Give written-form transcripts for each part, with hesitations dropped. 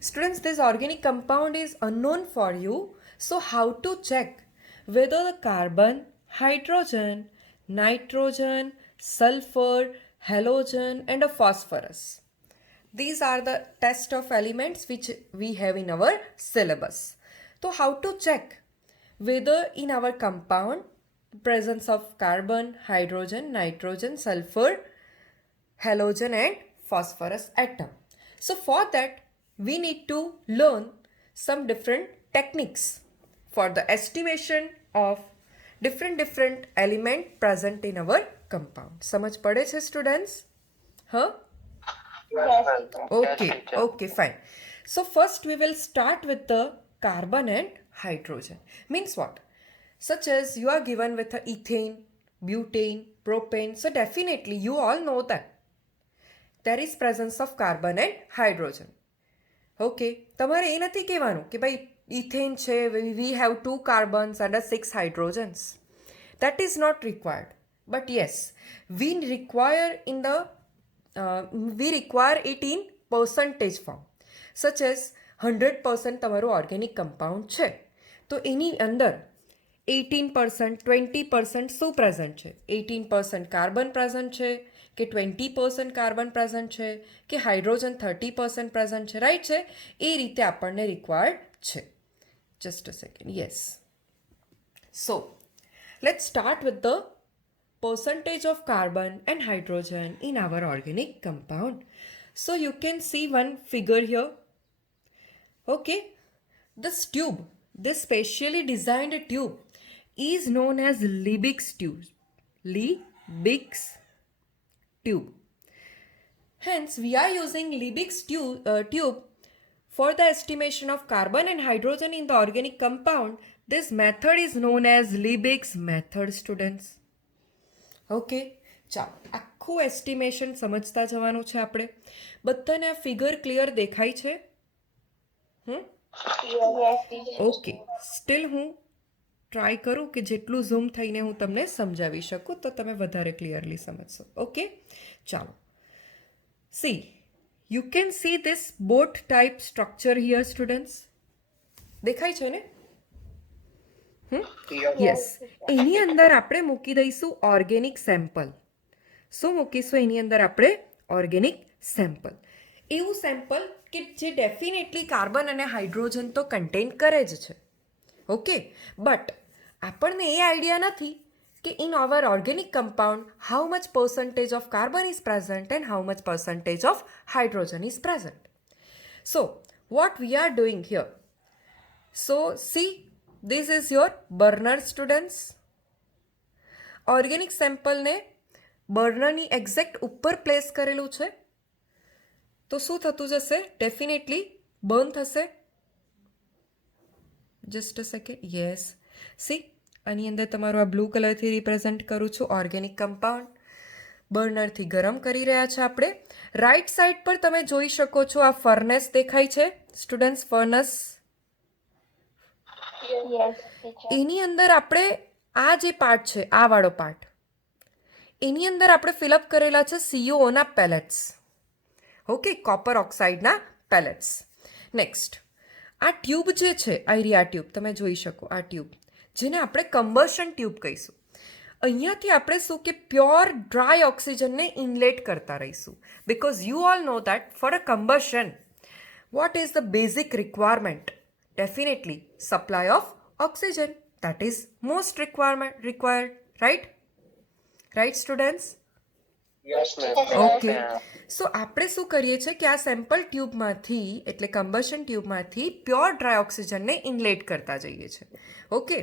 Students, this organic compound is unknown for you. So how to check whether the carbon, hydrogen, nitrogen, sulfur, halogen and a phosphorus. These are the test of elements which we have in our syllabus. So how to check whether in our compound presence of carbon, hydrogen, nitrogen, sulfur, halogen and phosphorus atom. So for that we need to learn some different techniques for the estimation of different element present in our compound. समझ पड़े छे students? हाँ? Yes, teacher. Okay, fine. So first we will start with the carbon and hydrogen. Means what? Such as you are given with a ethane, butane, propane. So definitely you all know that there is presence of carbon and hydrogen. Okay, તમારે એ નથી કહેવાનું કે ભાઈ ethane છે, we have 2 carbons and 6 hydrogens. That is not required. But yes, we require it in percentage form. Such as 100% તમારું organic compound છે તો એની અંદર 18%, 20% શું પ્રેઝન્ટ છે? 18% કાર્બન પ્રેઝન્ટ છે કે 20% કાર્બન પ્રેઝન્ટ છે કે હાઇડ્રોજન 30% પ્રેઝન્ટ છે, રાઈટ છે? એ રીતે આપણને રિક્વાયર્ડ છે. Just a second. Yes. So let's start with the percentage of carbon and hydrogen in our organic compound. So you can see one figure here. Okay, this tube, this specially designed tube is known as Liebig's tube. Liebig's tube. Hence, we are using Liebig's tube for the estimation of carbon and hydrogen in the organic compound. This method is known as Liebig's method, students. Okay, ચાલો આખું એસ્ટિમેશન સમજતા જવાનું છે આપણે. બધાને આ figure clear દેખાય છે? Yes, teacher. ઓકે, સ્ટીલ હું ટ્રાય કરું કે જેટલું ઝૂમ થઈને હું તમને સમજાવી શકું તો તમે વધારે ક્લિયરલી સમજશો. ઓકે, ચાલો. C, you can see this boat type structure here, students. દેખાય છે ને? યસ. એની અંદર આપણે મૂકી દઈશું ઓર્ગેનિક સેમ્પલ. શું મૂકીશું એની અંદર આપણે? Organic sample. એવું સેમ્પલ કે જે ડેફિનેટલી કાર્બન અને હાઇડ્રોજન તો કન્ટેન કરે જ છે. ઓકે, બટ આપણને એ આઈડિયા નથી કે in our organic compound how much percentage of carbon is present and how much percentage of hydrogen is present. So what we are doing here? So see, this is your burner, students. Organic સેમ્પલને બર્નરની exact ઉપર place કરેલું છે તો શું થતું જશે? Definitely burn થશે. Just a second. Yes, see આની અંદર તમારું આ બ્લુ કલરથી રિપ્રેઝન્ટ કરું છું ઓર્ગેનિક કમ્પાઉન્ડ. બર્નરથી ગરમ કરી રહ્યા છે આપણે. રાઈટ સાઈડ પર તમે જોઈ શકો છો આ ફર્નેસ દેખાય છે સ્ટુડન્ટ્સ, ફર્નસ. Yes, teacher. એની અંદર આપણે આ જે પાર્ટ છે, આ વાળો પાર્ટ, એની અંદર આપણે ફિલઅપ કરેલા છે સીઓના પેલેટ્સ. ઓકે, કોપર ઓક્સાઇડના પેલેટ્સ. નેક્સ્ટ, આ ટ્યુબ જે છે, આ ટ્યુબ તમે જોઈ શકો, આ ટ્યુબ જેને આપણે કમ્બશન ટ્યુબ કહીશું. અહીંયાથી આપણે શું કે પ્યોર ડ્રાય ઓક્સિજનને ઇનલેટ કરતા રહીશું. Because you all know that for a combustion what is the basic requirement? Definitely supply of oxygen. That is most required, right students? Yes, ma'am. Okay, so આપણે શું કરીએ છીએ કે આ સેમ્પલ ટ્યુબમાંથી એટલે કમ્બશન ટ્યુબમાંથી પ્યોર ડ્રાય ઓક્સિજનને ઇનલેટ કરતા જઈએ છીએ. ઓકે,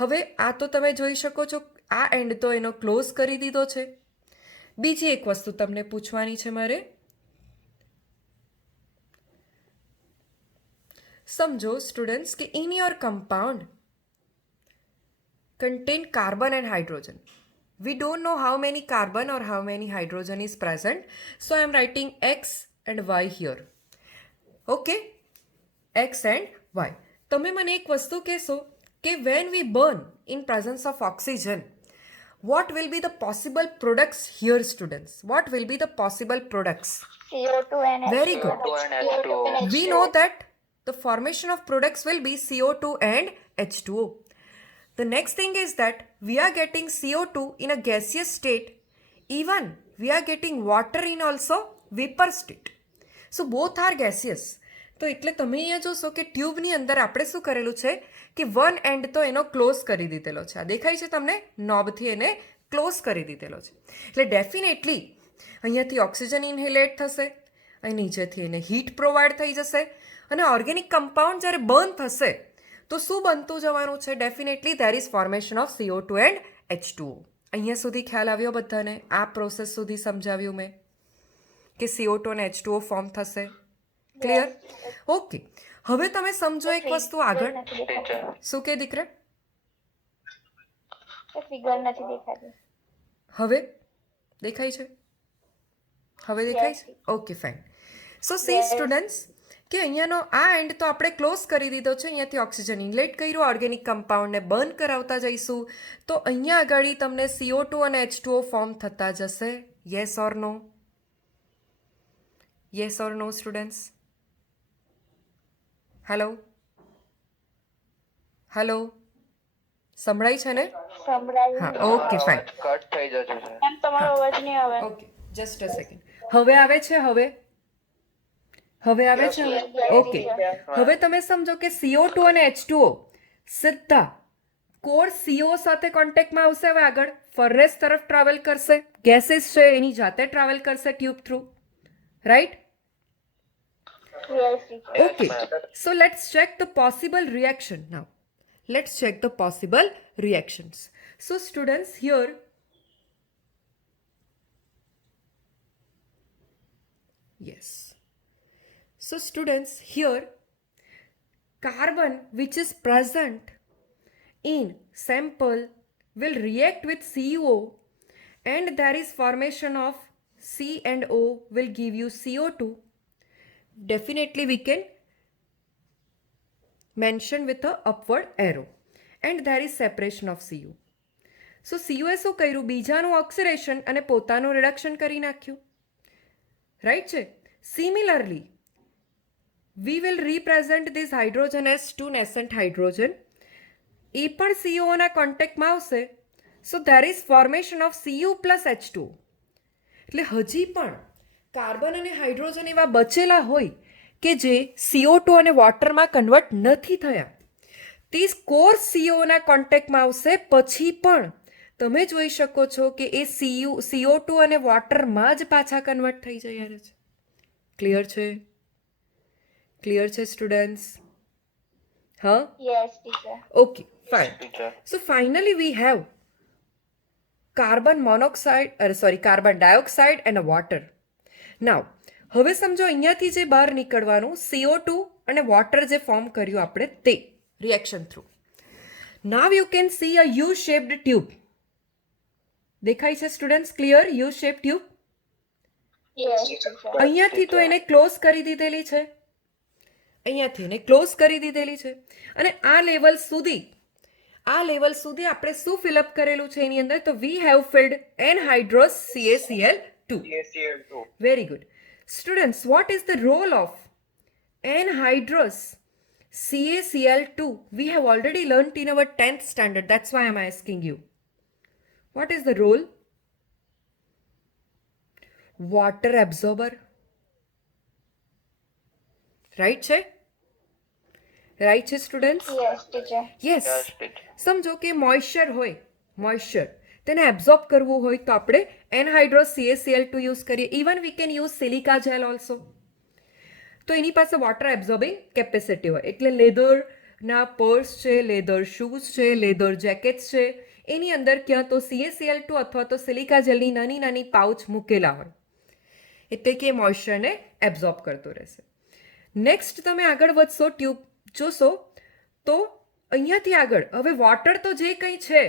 હવે આ તો તમે જોઈ શકો છો, આ એન્ડ તો એનો ક્લોઝ કરી દીધો છે. બીજી એક વસ્તુ તમને પૂછવાની છે મારે. સમજો સ્ટુડન્ટ્સ કે in your compound contain carbon and hydrogen. We don't know how many carbon or how many hydrogen is present. So I am writing X and Y here. Okay? X and Y. તમે મને એક વસ્તુ કહેશો કે when we burn in presence of oxygen, What will be the possible products here, students? What will be the possible products? CO2 and Very H2O. good. CO2 and H2O. We know that the formation of products will be CO2 and H2O. The next thing is that we are getting CO2 in a gaseous state. Even we are getting water in also vapor state. So both are gaseous. તો એટલે તમે અહીંયા જોશો કે ટ્યુબની અંદર આપણે શું કરેલું છે કે વન એન્ડ તો એનો ક્લોઝ કરી દીધેલો છે. આ દેખાય છે તમને? નોબથી એને ક્લોઝ કરી દીધેલો છે. એટલે ડેફિનેટલી અહીંયાથી ઓક્સિજન ઇન્હેલેટ થશે, અહીં નીચેથી એને હીટ પ્રોવાઈડ થઈ જશે અને ઓર્ગેનિક કમ્પાઉન્ડ જ્યારે બર્ન થશે તો શું બનતું જવાનું છે? Definitely there is formation of CO2 and H2O. અહીંયા સુધી ખ્યાલ આવ્યો બધાને? આ પ્રોસેસ સુધી સમજાવ્યું મેં કે CO2 અને H2O ફોર્મ થશે. ક્લિયર? ઓકે. હવે તમે સમજો એક વસ્તુ આગળ. Teacher. શું કે દીકરા? ફિગર નથી દેખાતી. હવે દેખાય છે? હવે દેખાય છે? Okay fine. So see students કે અહીંયાનો આ એન્ડ તો આપણે ક્લોઝ કરી દીધો છે. અહીંયાથી ઓક્સિજન ઇનલેટ કર્યું, ઓર્ગેનિક કમ્પાઉન્ડને બર્ન કરાવતા જઈશું તો અહીંયા આગળ તમને CO2 અને H2O ફોર્મ થતા જશે. Yes or no? Yes or no students? Hello hello, સંભળાય છે ને? સંભળાયું. હા, ઓકે ફાઇન. કટ થઈ જશે સર. મેમ તમારો અવાજ નહીં આવે. Okay, just a second. હવે આવે છે? હવે આવે છે? ઓકે. હવે તમે સમજો કે CO2 અને H2O સીધા કોર CO સાથે કોન્ટેક્ટમાં આવશે. હવે આગળ ફર્નેસ તરફ ટ્રાવેલ કરશે. ગેસીસ છે એની જાતે ટ્રાવેલ કરશે tube through, right? Yes, teacher. Okay, so let's check the possible reaction now. Let's check the possible reactions. So students here, yes. So students here, carbon which is present in sample will react with CO and there is formation of C and O will give you CO2. Definitely we can mention with a upward arrow and there is separation of Cu. So Cu એ શું કર્યું? બીજાનું ઓક્સિડેશન અને પોતાનું રિડક્શન કરી નાખ્યું, રાઈટ છે? Similarly we will represent this hydrogen as 2 nascent hydrogen. એ પણ CO ના કોન્ટેક્ટમાં આવશે. So there is formation of Cu plus H2. એટલે હજી પણ કાર્બન અને હાઇડ્રોજન એવા બચેલા હોય કે જે CO2 અને વોટરમાં કન્વર્ટ નથી થયા. તે કોર COના કોન્ટેક્ટમાં આવશે. પછી પણ તમે જોઈ શકો છો કે એ CO2 અને વોટરમાં જ પાછા કન્વર્ટ થઈ જાય છે. ક્લિયર છે? ક્લિયર છે સ્ટુડન્ટ્સ? હા? Yes, teacher. Okay fine. Teacher. So finally we have carbon dioxide and a water. Now હવે સમજો અહીંયાથી જે બહાર નીકળવાનું CO2 અને વોટર જે ફોર્મ કર્યું આપણે તે reaction through. Now you can see a you shaped tube. દેખાય છે students? Clear? You shape tube. Yes, teacher. અહીંયાથી તો એને ક્લોઝ કરી દીધેલી છે, અહીંયાથી એને ક્લોઝ કરી દીધેલી છે અને આ લેવલ સુધી આપણે શું ફિલઅપ કરેલું છે એની અંદર? તો we have field anhydrous CaCl2. CaCl2. Very good. Students, what is the role of anhydrous CaCl2? We have already learnt in our 10th standard. That's why I'm asking you. What is the role? Water absorber. Right, છે? Right, છે students? Yes, teacher. Yes. Yes, teacher. સમજો કે મોઇશ્ચર હોય, મોઇશ્ચર તેને એબ્ઝોર્બ કરવું હોય તો આપણે એનહાઇડ્રોસ CaCl2 યુઝ કરીએ. Even we can use silica gel also. તો એની પાસે વોટર એબ્ઝોર્બિંગ કેપેસિટી હોય. એટલે લેધરના પર્સ છે, લેધર શૂઝ છે, લેધર જેકેટ્સ છે, એની અંદર ક્યાં તો CaCl2 અથવા તો સિલિકા જેલની નાની નાની પાઉચ મૂકેલા હોય. એટલે કે મોઇશ્ચરને એબ્ઝોર્બ કરતો રહેશે. નેક્સ્ટ તમે આગળ વધશો, ટ્યુબ જોશો તો અહીંયાથી આગળ હવે વોટર તો જે કંઈ છે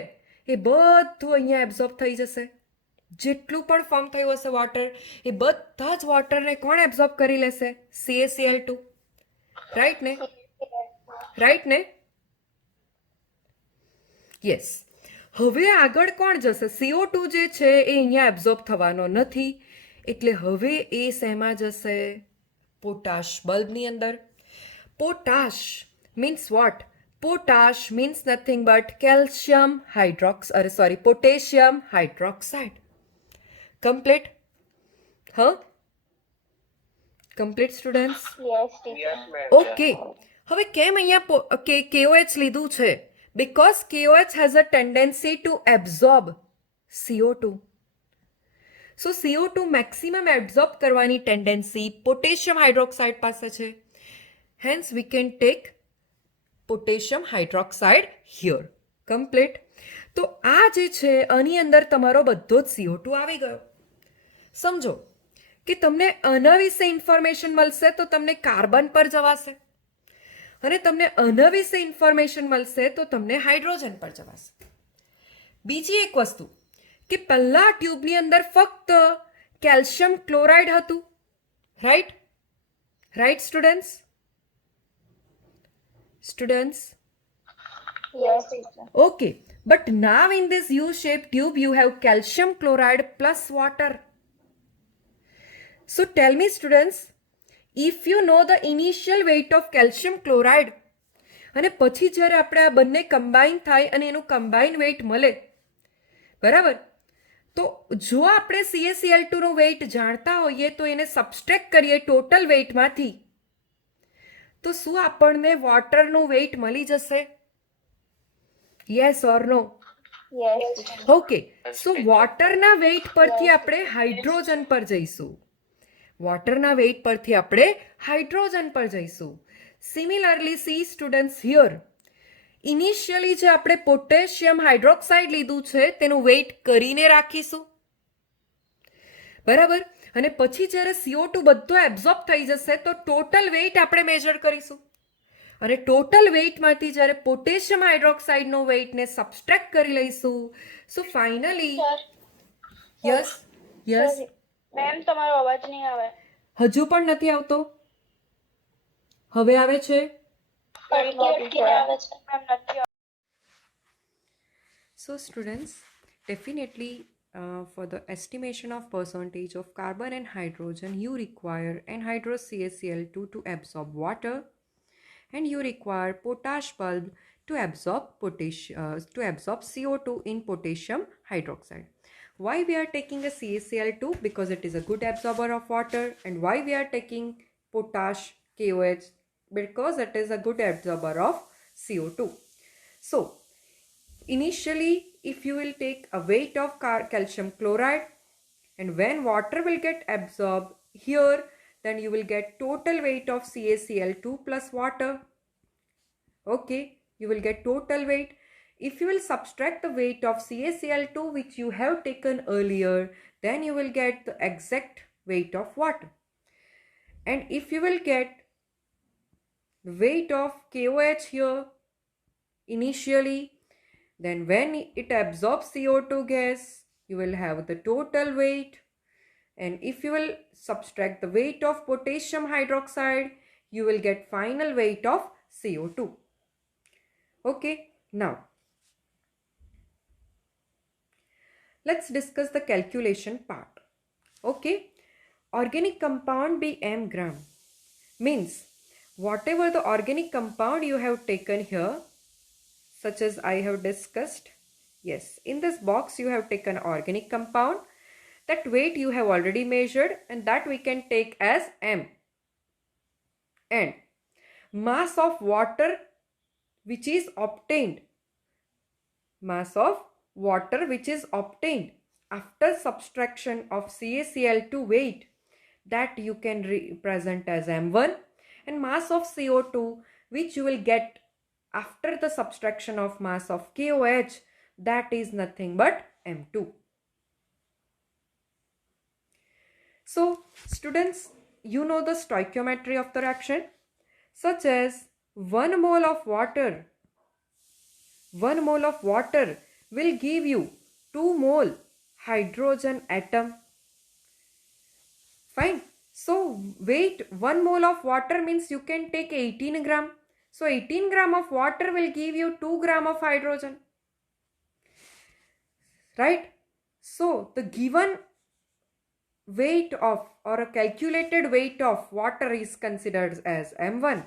એ બધું અહીંયા એબ્ઝોર્બ થઈ જશે. જેટલું પણ ફોર્મ થયું હશે વોટર એ બધા જ વોટરને કોણ એબ્ઝોર્બ કરી લેશે? CaCl2. રાઈટ ને? યસ. હવે આગળ કોણ જશે? CO2 જે છે એ અહીંયા એબ્ઝોર્બ થવાનો નથી, એટલે હવે એ શેમાં જશે? પોટાશ બલ્બની અંદર. Potash means what? Potash means nothing but potassium hydroxide. Complete? હા, complete students? Yes, teacher. Yes ma'am. Okay. હવે કેમ અહીંયા KOH લીધું છે? Because KOH has a tendency to absorb CO2. So CO2 maximum absorb કરવાની tendency potassium hydroxide પાસે છે. Hence we can take potassium hydroxide here. Complete? તો આ જે છે આની અંદર તમારો બધો જ CO2 આવી ગયો. સમજો કે તમને આના વિશે ઇન્ફોર્મેશન મળશે તો તમને કાર્બન પર જવાશે, અને તમને આના વિશે ઇન્ફોર્મેશન મળશે તો તમને હાઇડ્રોજન પર જવાશે. બીજી એક વસ્તુ કે પહેલા ટ્યુબની અંદર ફક્ત કેલ્શિયમ ક્લોરાઇડ હતું, right? Right students? Yes, teacher. Okay, but now in this U-shaped tube you have calcium chloride plus water. So tell me students, if you know the initial weight of calcium chloride અને પછી જ્યારે આપણે આ બંને કમ્બાઈન થાય અને એનું combine weight મળે, બરાબર, તો જો આપણે CaCl2 નું વેઇટ જાણતા હોઈએ તો એને સબસ્ટ્રેક્ટ કરીએ ટોટલ વેઇટમાંથી, તો શું આપણને વોટરનું વેઇટ મળી જશે? Yes or no? Yes, teacher. Okay. So વોટરના વેઇટ પરથી આપણે હાઇડ્રોજન પર જઈશું. વોટરના વેઇટ પરથી આપણે હાઇડ્રોજન પર જઈશું. Similarly C students here, initially જે આપણે પોટેશિયમ હાઇડ્રોક્સાઇડ લીધું છે તેનું વેઇટ કરીને રાખીશું, બરાબર, અને પછી જ્યારે CO2 બધો એબ્ઝોર્બ થઈ જશે તો ટોટલ વેઇટ આપણે મેજર કરીશું, અને ટોટલ વેઇટમાંથી જ્યારે પોટેશિયમ હાઇડ્રોક્સાઇડનો વેઇટને સબસ્ટ્રેક્ટ કરી લઈશું. So finally yes yes Sir, ma'am, તમારો અવાજ નહીં આવે. હજુ પણ નથી આવતો? હવે આવે છે? અટકી આવે છે. Ma'am, નથી આવતું. So students, definitely for the estimation of percentage of carbon and hydrogen, you require anhydrous CaCl2 to absorb water, and you require potash bulb to absorb CO2 in potassium hydroxide. Why we are taking a CaCl2? Because it is a good absorber of water. And why we are taking potash KOH? Because it is a good absorber of CO2. So initially, if you will take a weight of calcium chloride, and when water will get absorbed here, then you will get total weight of CaCl2 plus water. Okay, you will get total weight. If you will subtract the weight of CaCl2 which you have taken earlier, then you will get the exact weight of water. And if you will get the weight of KOH here initially, then when it absorbs CO2 gas, you will have the total weight. And if you will subtract the weight of potassium hydroxide, you will get final weight of CO2. Okay, now let's discuss the calculation part. Okay, organic compound be m gram means whatever the organic compound you have taken here, such as I have discussed, yes, in this box you have taken organic compound, that weight you have already measured, and that we can take as m. And mass of water which is obtained, mass of water which is obtained after subtraction of CaCl2 weight, that you can represent as m1, and mass of CO2 which you will get after the subtraction of mass of KOH, that is nothing but m2. So students, you know the stoichiometry of the reaction, such as 1 mole of water will give you 2 mole hydrogen atom. Fine. So weight 1 mole of water means you can take 18 gram. So 18 gram of water will give you 2 gram of hydrogen. right? So the given weight of or a calculated weight of water is considered as m1.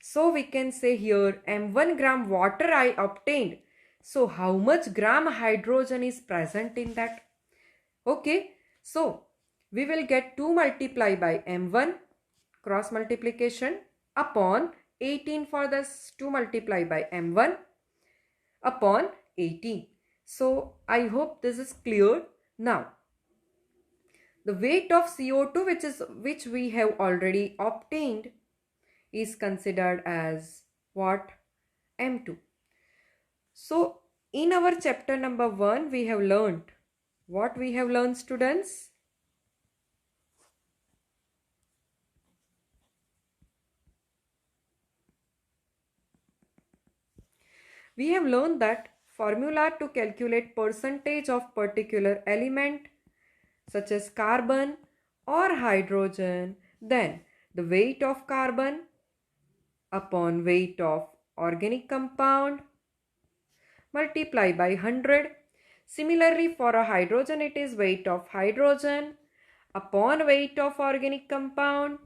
So we can say here m1 gram water I obtained. So how much gram hydrogen is present in that? Okay, so we will get 2 multiply by m1 cross multiplication upon 18 for this 2 multiply by m1 upon 18. So I hope this is clear. Now the weight of CO2 which we have already obtained is considered as what? M2. So in our chapter number 1 we have learned what we have learned, students? We have learned that formula to calculate percentage of particular element such as carbon or hydrogen, then the weight of carbon upon weight of organic compound multiply by 100. Similarly, for a hydrogen it is weight of hydrogen upon weight of organic compound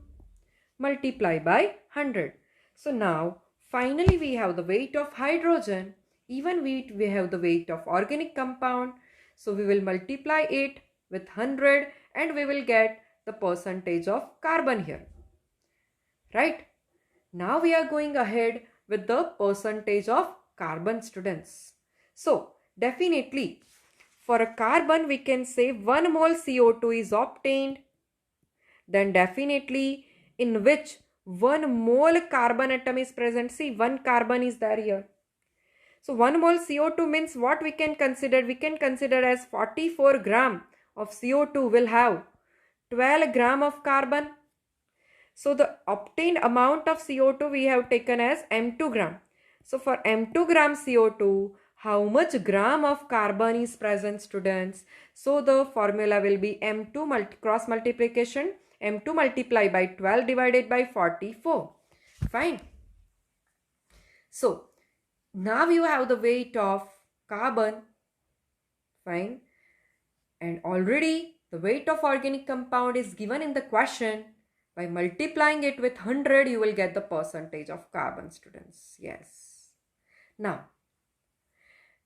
multiply by 100. So now finally we have the weight of hydrogen, even we have the weight of organic compound. So we will multiply it with 100 and we will get the percentage of carbon here. Right? Now we are going ahead with the percentage of carbon, students. So definitely for a carbon we can say 1 mole CO2 is obtained. Then definitely in which 1 mole carbon atom is present. See, 1 carbon is there here. So 1 mole CO2 means what we can consider? We can consider as 44 gram of CO2 will have 12 gram of carbon. So the obtained amount of CO2 we have taken as M2 gram. So for M2 gram CO2, how much gram of carbon is present, students? So the formula will be M2 cross multiplication, M2 multiply by 12 divided by 44. Fine. So now you have the weight of carbon. Fine. And already the weight of organic compound is given in the question. By multiplying it with 100, you will get the percentage of carbon, students. Yes. Now,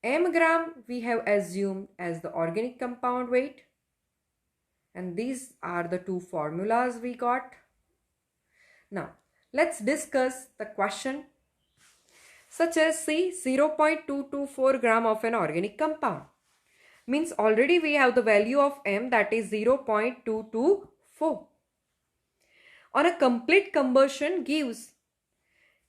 m gram we have assumed as the organic compound weight. And these are the two formulas we got. Now, let's discuss the question. Such as, see, 0.224 gram of an organic compound. Means already we have the value of m, that is 0.224. On a complete combustion gives,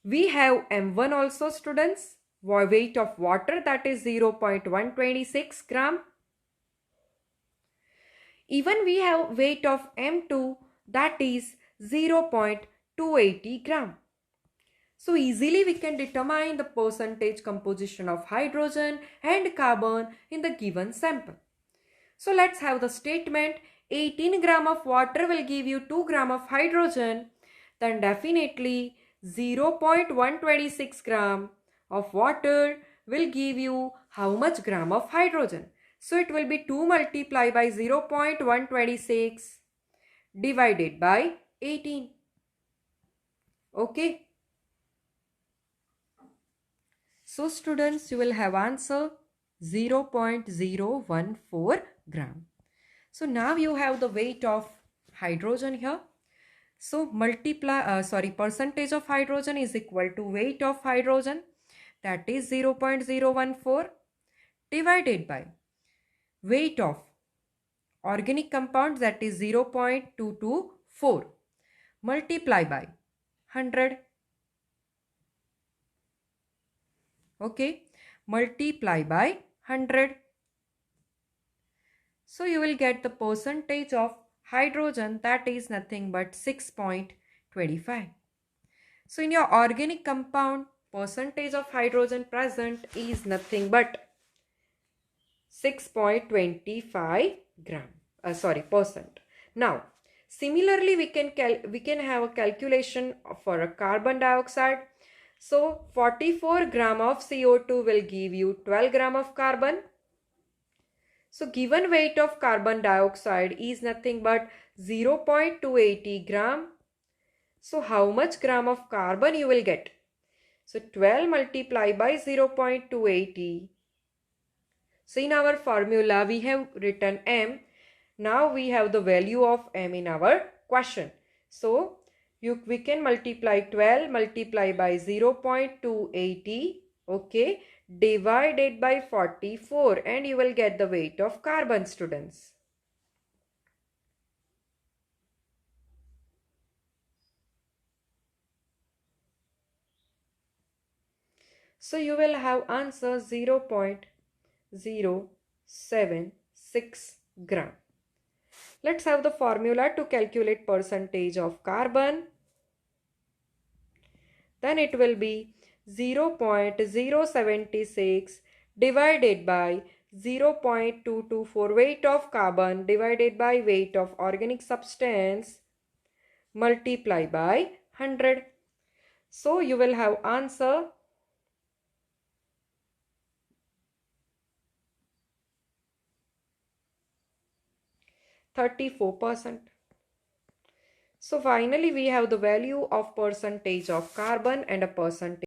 we have m1 also, students, weight of water, that is 0.126 gram. Even we have weight of m2, that is 0.280 gram. So easily we can determine the percentage composition of hydrogen and carbon in the given sample. So let's have the statement. 18 gram of water will give you 2 gram of hydrogen. Then definitely 0.126 gram of water will give you how much gram of hydrogen? So it will be 2 multiplied by 0.126 divided by 18. Okay. So students, you will have answer 0.014 gram. So now you have the weight of hydrogen here. So percentage of hydrogen is equal to weight of hydrogen, that is 0.014 divided by weight of organic compounds, that is 0.224 multiply by 100. Okay, multiply by 100. So you will get the percentage of hydrogen, that is nothing but 6.25. So in your organic compound, percentage of hydrogen present is nothing but 6.25 percent. Now, similarly, we can have a calculation for a carbon dioxide. So 44 gram of CO2 will give you 12 gram of carbon. So given weight of carbon dioxide is nothing but 0.280 gram. So how much gram of carbon you will get? So 12 multiplied by 0.280. So in our formula we have written m. Now we have the value of m in our question. So we can multiply 12 multiplied by 0.280, okay, divided by 44, and you will get the weight of carbon, students. So you will have answer 0.076 gram. Let's have the formula to calculate percentage of carbon. Then it will be 0.076 divided by 0.224 weight of carbon divided by weight of organic substance multiply by 100. So you will have answer 34%. So finally we have the value of percentage of carbon and a percentage